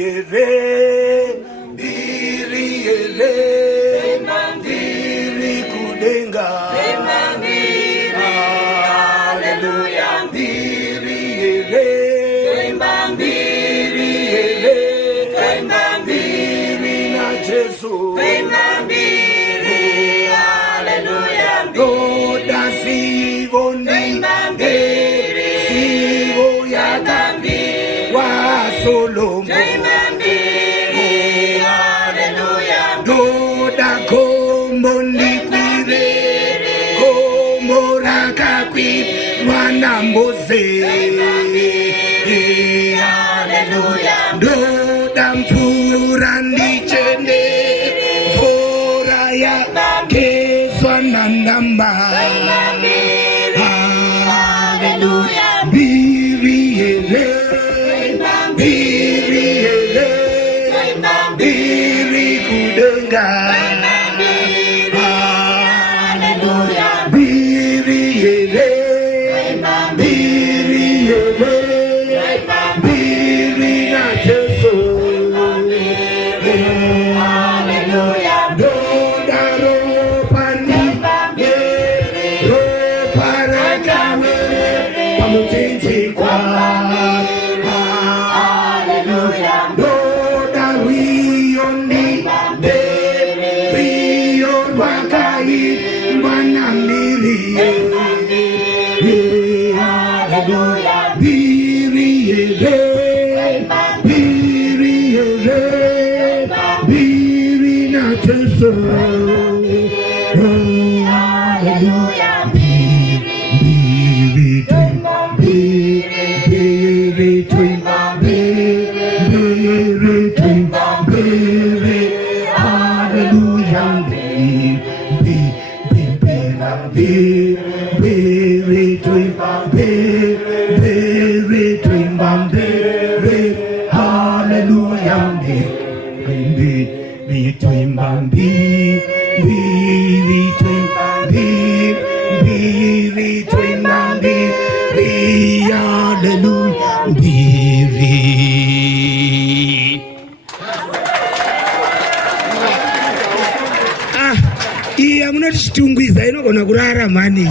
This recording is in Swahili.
yere, biri yere, biri kudenga, hallelujah, biri yere, biri yere, biri na Jesu, hallelujah, doda sivo ni, sivo ya dambi, wa Solomon. Doda kombo likwire, kombo rakakwi, wanamboze. Hallelujah. Doda mpura ndichene, fora ya kezwa nandamba. Hallelujah. Biri yele, biri yele, biri kudenga. Hallelujah. Biri yele, biri yele, biri na Jesu. Hallelujah. Doda ropani, ropana kame, pamutinti kwa. Hallelujah. Doda wioni, rio wakai, wanamiri. Hallelujah. Biri yele, biri yele, biri na Jesu. Hallelujah. Biri twimba, biri twimba, biri twimba, biri. Hallelujah. Biri twimba, biri twimba, biri. Hallelujah. Biri twimba, biri twimba, biri twimba, biri. Hallelujah. Biri. Iya munotishitungwiza inogona kurara mani.